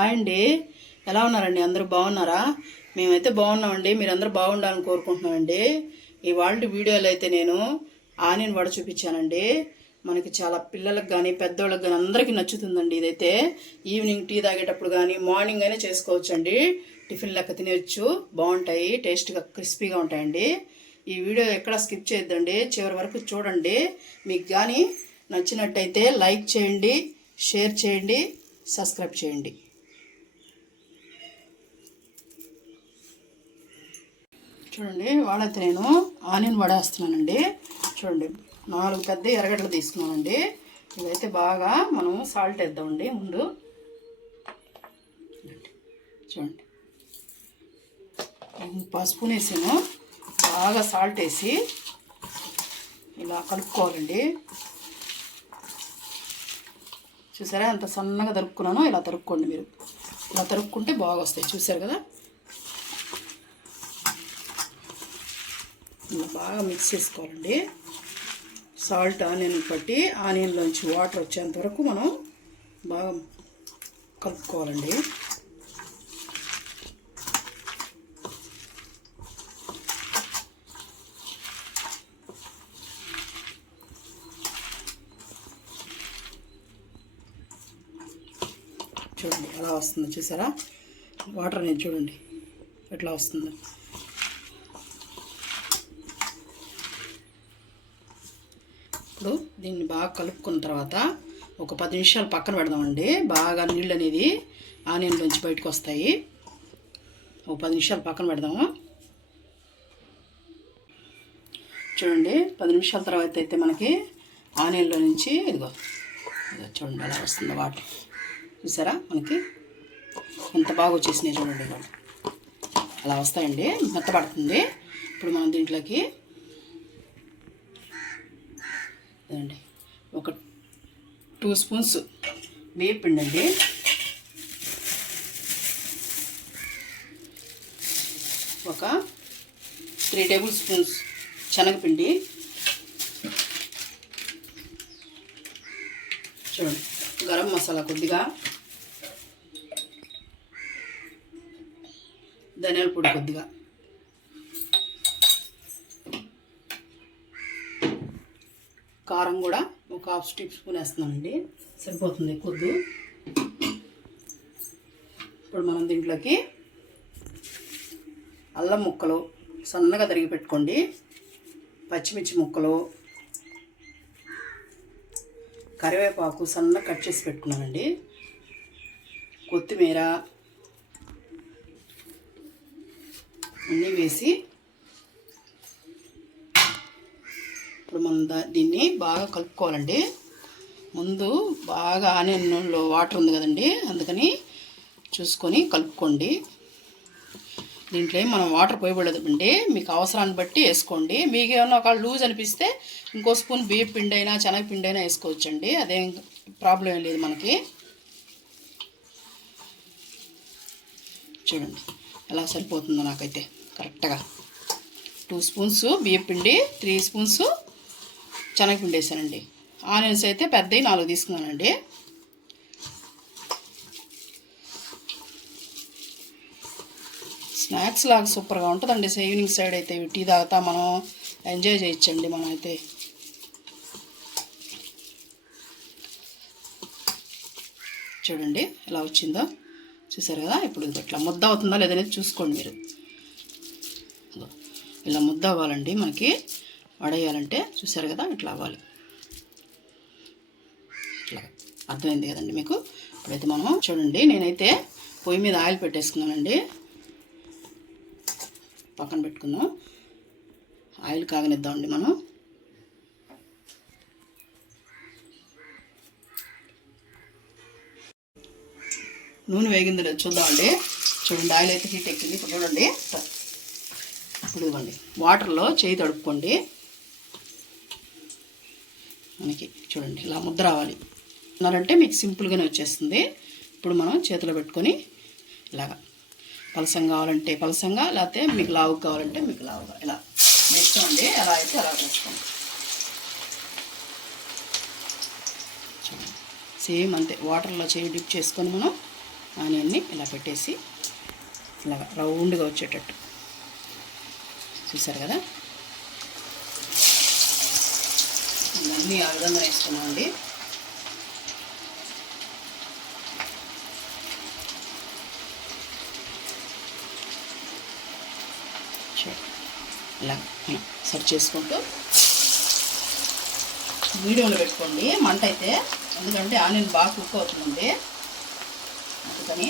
Hi అండి, ఎలా ఉన్నారండి? అందరూ బాగున్నారా? మేమైతే బాగున్నామండి. మీరందరూ బాగుండాలని కోరుకుంటున్నామండి. ఇవాళ వీడియోలో అయితే నేను ఆనియన్ వడ చూపించానండి. మనకి చాలా పిల్లలకు కానీ పెద్దోళ్ళకి కానీ అందరికీ నచ్చుతుందండి. ఇదైతే ఈవినింగ్ టీ తాగేటప్పుడు కానీ మార్నింగ్ అయినా చేసుకోవచ్చండి. టిఫిన్ లెక్క తినవచ్చు, బాగుంటాయి, టేస్ట్గా క్రిస్పీగా ఉంటాయండి. ఈ వీడియో ఎక్కడ స్కిప్ చేయొద్దండి, చివరి వరకు చూడండి. మీకు కానీ నచ్చినట్టయితే లైక్ చేయండి, షేర్ చేయండి, సబ్స్క్రైబ్ చేయండి. చూడండి, వాళ్ళైతే నేను ఆనియన్ వడేస్తున్నానండి. చూడండి, 4 పెద్ద ఎర్రగడ్డలు తీసుకున్నానండి. ఇవైతే బాగా మనం సాల్ట్ వేద్దామండి. ముందు చూడండి, పసుపు వేసాను, బాగా సాల్ట్ వేసి ఇలా కలుపుకోవాలండి. చూసారా ఎంత సన్నగా తరుక్కున్నానో? ఇలా తరుక్కోండి. మీరు ఇలా తరుక్కుంటే బాగా వస్తాయి. చూసారు కదా? ఇలా బాగా మిక్స్ చేసుకోవాలండి. సాల్ట్ ఆనియన్ పట్టి ఆనియన్లోంచి వాటర్ వచ్చేంత వరకు మనం బాగా కలుపుకోవాలండి. చూడండి ఎలా వస్తుందో, చూసారా? వాటర్ అనేది చూడండి ఎట్లా వస్తుందో. ఇప్పుడు దీన్ని బాగా కలుపుకున్న తర్వాత ఒక 10 నిమిషాలు పక్కన పెడదామండి. బాగా నీళ్ళు అనేది ఆనియన్లోంచి బయటకు వస్తాయి. ఒక 10 నిమిషాలు పక్కన పెడదాము. చూడండి, 10 నిమిషాల తర్వాత అయితే మనకి ఆనియన్లో నుంచి ఇదిగో చూడండి ఎలా వస్తుందో వాటర్. చూసారా మనకి ఎంత బాగా వచ్చేసినాయి? చూడండి అలా వస్తాయండి, మెత్తపడుతుంది. ఇప్పుడు మనం దీంట్లోకి ఒక 2 స్పూన్స్ బియ్యం పిండి అండి, ఒక 3 టేబుల్ స్పూన్స్ శనగపిండి, చూడండి గరం మసాలా కొద్దిగా, ధనియాల పొడి కొద్దిగా, కారం కూడా ఒక 1/2 టీ స్పూన్ వేస్తున్నానండి, సరిపోతుంది కొద్ది. ఇప్పుడు మనం దీంట్లోకి అల్లం ముక్కలు సన్నగా తరిగి పెట్టుకోండి, పచ్చిమిర్చి ముక్కలు, కరివేపాకు సన్నగా కట్ చేసి పెట్టుకున్నానండి, కొత్తిమీర అన్నీ వేసి ఇప్పుడు మనం దీన్ని బాగా కలుపుకోవాలండి. ముందు బాగా ఆనియన్లో వాటర్ ఉంది కదండి, అందుకని చూసుకొని కలుపుకోండి. దీంట్లో మనం వాటర్ పోయబడదండి, మీకు అవసరాన్ని బట్టి వేసుకోండి. మీకు ఏమన్నా ఒక లూజ్ అనిపిస్తే ఇంకో స్పూన్ బియ్యం పిండి అయినా శనగపిండి అయినా వేసుకోవచ్చండి, అదేం ప్రాబ్లం ఏం లేదు మనకి. చూడండి ఎలా సరిపోతుందో నాకైతే కరెక్ట్గా. 2 స్పూన్స్ బియ్యం పిండి, 3 స్పూన్స్ శనగపిండి వేసానండి. ఆనియన్స్ అయితే పెద్దవి 4 తీసుకున్నానండి. స్నాక్స్ లాగా సూపర్గా ఉంటుందండి. ఈవినింగ్ సైడ్ అయితే టీ తాగుతా మనం ఎంజాయ్ చేయొచ్చండి. మనం అయితే చూడండి ఎలా వచ్చిందో, చూసారు కదా? ఇప్పుడు ఇట్లా ముద్ద అవుతుందా లేదనేది చూసుకోండి మీరు. ఇలా ముద్ద అవ్వాలండి మనకి వడేయాలంటే. చూసారు కదా? ఇట్లా అవ్వాలి. ఇట్లా అర్థమైంది కదండి మీకు? ఇప్పుడైతే మనం చూడండి, నేనైతే పొయ్యి మీద ఆయిల్ పెట్టేసుకున్నానండి. పక్కన పెట్టుకుందాం, ఆయిల్ కాగనిద్దామండి మనం. నూనె వేగింది లేదు చూద్దామండి. చూడండి, ఆయిల్ అయితే హీట్ ఎక్కింది. ఇప్పుడు చూడండి, ఇప్పుడు ఇవ్వండి వాటర్లో చేయి తడుపుకోండి. మనకి చూడండి ఇలా ముద్ద రావాలి అన్నారంటే మీకు సింపుల్గానే వచ్చేస్తుంది. ఇప్పుడు మనం చేతిలో పెట్టుకొని ఇలాగా పలసంగా కావాలంటే పలసంగా, లేకపోతే మీకు లావు కావాలంటే మీకు లావుగా, ఇలా వేసుకోండి. ఎలా అయితే అలా వేసుకోండి. సేమ్ అంతే, వాటర్లో చేయి డిప్ చేసుకొని మనం ఆనియన్ని ఇలా పెట్టేసి ఇలా రౌండ్గా వచ్చేటట్టు చూసారు కదా. అన్నీ ఆ విధంగా వేసుకున్నామండి. ఇలా సెట్ చేసుకుంటూ మీడియంలో పెట్టుకోండి మంట అయితే, ఎందుకంటే ఆనియన్ బాగా కుక్ అవుతుందండి. అందుకని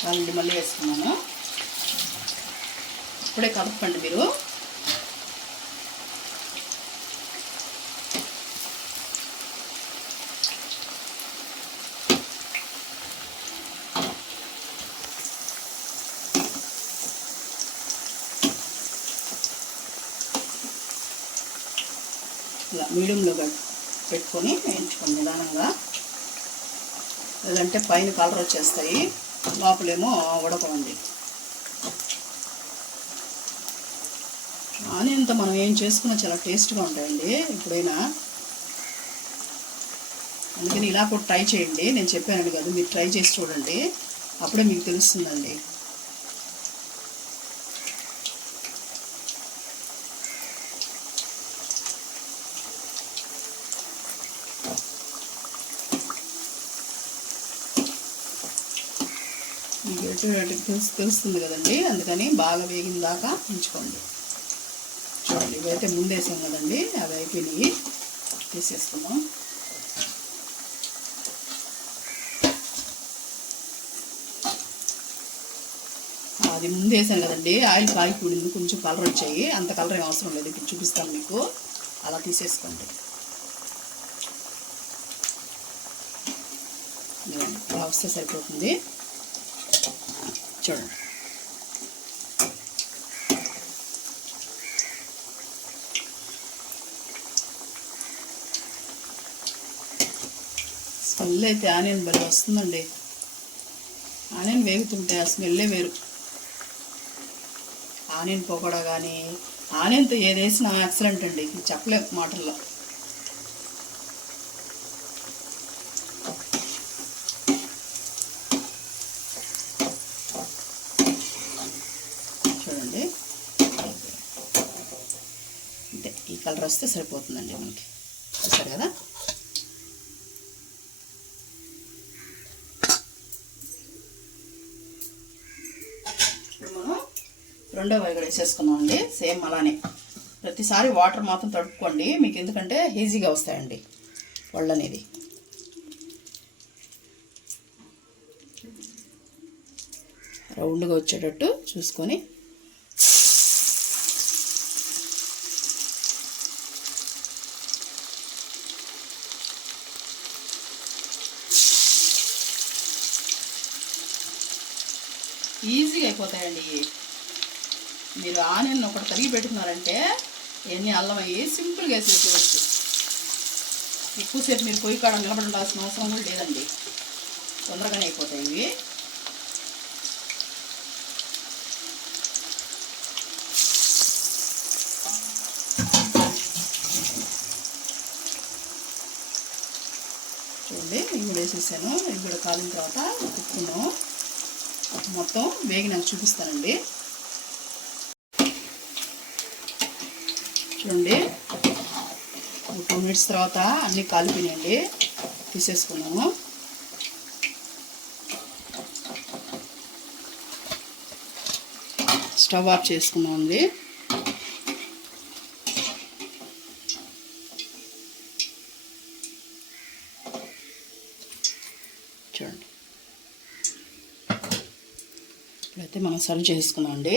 చాలండి, మళ్ళీ వేసుకున్నాను. ఇప్పుడే కలపండి మీరు. ఇలా మీడియంలో పెట్టుకొని వేయించుకోండి నిదానంగా, లేదంటే పైన కలర్ వచ్చేస్తాయి, లోపలేమో ఉడకవండి. ఆనియన్తో మనం ఏం చేసుకున్నా చాలా టేస్ట్గా ఉంటాయండి ఎప్పుడైనా. అందుకని ఇలా కూడా ట్రై చేయండి. నేను చెప్పానండి కదా, మీరు ట్రై చేసి చూడండి, అప్పుడే మీకు తెలుస్తుందండి. మీకు తెలుస్తుంది కదండి, అందుకని బాగా వేగిన దాకా ఉంచుకోండి. చూడండి, ఇవైతే ముందేసాం కదండి, అవి అయిపోయినాయి, తీసేసుకుందాం. అది ముందేసాను కదండి, ఆయిల్ కాగిపోయింది, కొంచెం కలర్ వచ్చాయి, అంత కలర్ ఏం అవసరం లేదు. ఇప్పుడు చూపిస్తాను మీకు, అలా తీసేసుకోండి. ఇలా వస్తే సరిపోతుంది. చూడండి, స్మెల్ అయితే ఆనియన్ భలే వస్తుందండి. ఆనియన్ వేగుతుంటే ఆ స్మెల్లే వేరు. ఆనియన్ పకోడా కానీ ఆనియన్తో ఏది వేసినా ఎక్సలెంట్ అండి, చెప్పలేము మాటల్లో. చూడండి, అంతే, ఈ కలర్ వస్తే సరిపోతుందండి మనకి. చూసారు కదా. రెండో వైపు వేసేసుకున్నామండి, సేమ్ అలానే. ప్రతిసారి వాటర్ మాత్రం తడుపుకోండి మీకు, ఎందుకంటే ఈజీగా వస్తాయండి పళ్ళు అనేది. రౌండ్గా వచ్చేటట్టు చూసుకొని ఈజీగా అయిపోతాయండి. మీరు ఆనియన్ ఒకటి తరిగి పెట్టుకున్నారంటే ఎన్ని అల్లం అయ్యి సింపుల్గా వేసేసుకోవచ్చు. ఎక్కువసేపు మీరు పొయ్యి కాడ నిలబడి ఉండాల్సిన అవసరం కూడా లేదండి, తొందరగానే అయిపోతాయి ఇవి. చూడండి, ఇవి కూడా వేసేసాను. ఇవి కూడా కాలిన తర్వాత తిప్పుకున్నాం. మొత్తం వేగి నాకు చూపిస్తానండి. చూడండి, 2 మినిట్స్ తర్వాత అన్నీ కాలిపోయినాయండి, తీసేసుకున్నాము. స్టవ్ ఆఫ్ చేసుకున్నామండి. చూడండి, ఇప్పుడైతే మనం సర్వ్ చేసుకున్నామండి.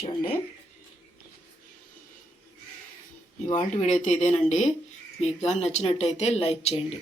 చూడండి, ఇవాళ వీడియో అయితే ఇదేనండి. మీకు కానీ నచ్చినట్టయితే లైక్ చేయండి.